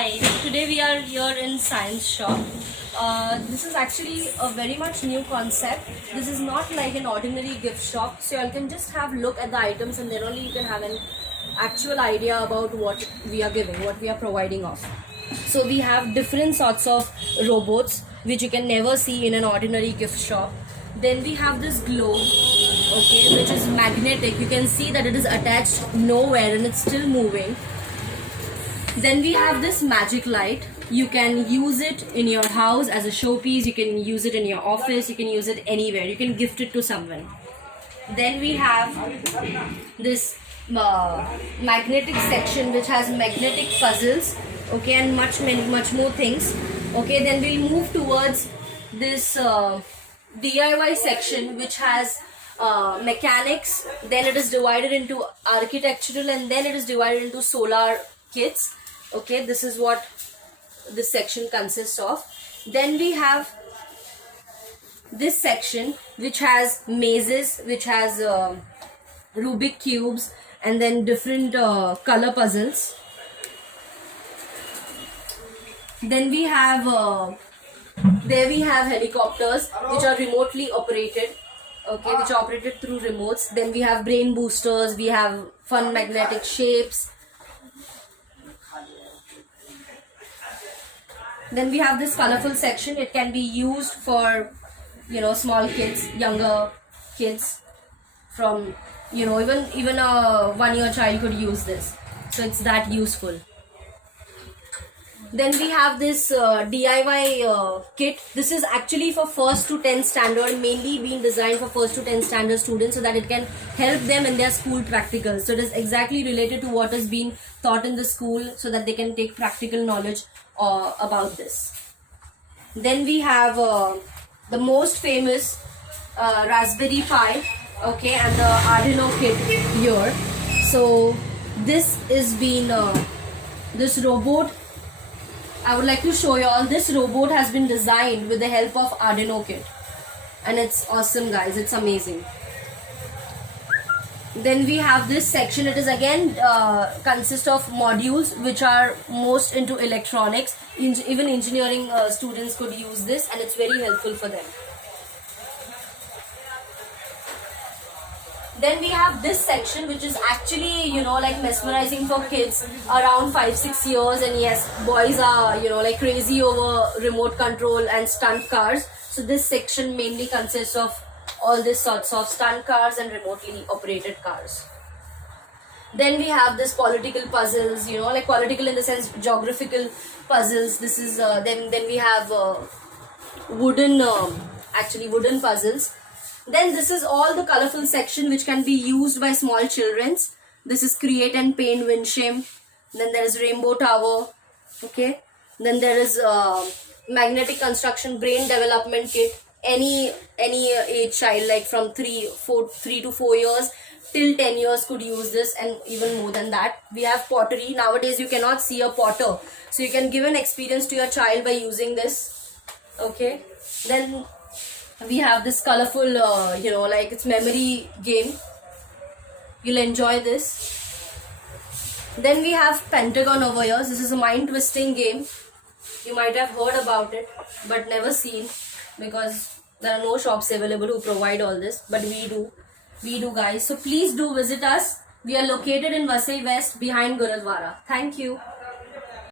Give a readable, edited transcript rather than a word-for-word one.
Hi, today we are here in Science Shop. This is actually a very much new concept. This is not like an ordinary gift shop, so you can just have a look at the items and then only you can have an actual idea about what we are giving, what we are providing of. So we have different sorts of robots which you can never see in an ordinary gift shop. Then we have this globe, okay, which is magnetic. You can see that it is attached nowhere and it's still moving. Then we have this magic light. You can use it in your house as a showpiece. You can use it in your office. You can use it anywhere. You can gift it to someone. Then we have this magnetic section which has magnetic puzzles, okay, and much more things. Okay, then we'll move towards this DIY section which has mechanics. Then it is divided into architectural, and then it is divided into solar kits. Okay, this is what this section consists of. Then we have this section which has mazes, which has Rubik cubes, and then different color puzzles. Then we have there we have helicopters which are remotely operated, okay, which are operated through remotes. Then we have brain boosters, we have fun magnetic shapes. Then we have this colorful section. It can be used for, small kids, younger kids, from, even a 1-year child could use this. So it's that useful. Then we have this DIY kit. This is actually for 1st to 10th standard, mainly being designed for 1st to 10th standard students so that it can help them in their school practicals. So it is exactly related to what is being taught in the school so that they can take practical knowledge about this. Then we have the most famous Raspberry Pi, okay, and the Arduino kit here. So this is this robot. I would like to show you all. This robot has been designed with the help of Arduino kit, and it's awesome, guys. It's amazing. Then we have this section. It is again consists of modules which are most into electronics. Even engineering students could use this, and it's very helpful for them. Then we have this section which is actually, like mesmerizing for kids around 5-6 years. And yes, boys are, like crazy over remote control and stunt cars. So this section mainly consists of all these sorts of stunt cars and remotely operated cars. Then we have this political puzzles, like political in the sense geographical puzzles. This is then we have wooden puzzles. Then this is all the colorful section which can be used by small children. This is create and paint Winshame. Then there is rainbow tower, okay. Then there is magnetic construction brain development kit. Any age child, like from 3 to 4 years till 10 years could use this, and even more than that. We have pottery. Nowadays you cannot see a potter, so you can give an experience to your child by using this, okay. Then we have this colorful like it's memory game. You'll enjoy this. Then we have Pentagon over here. This is a mind twisting game. You might have heard about it but never seen, because there are no shops available who provide all this, but we do guys. So please do visit us. We are located in Vasai West behind Gurudwara. Thank you.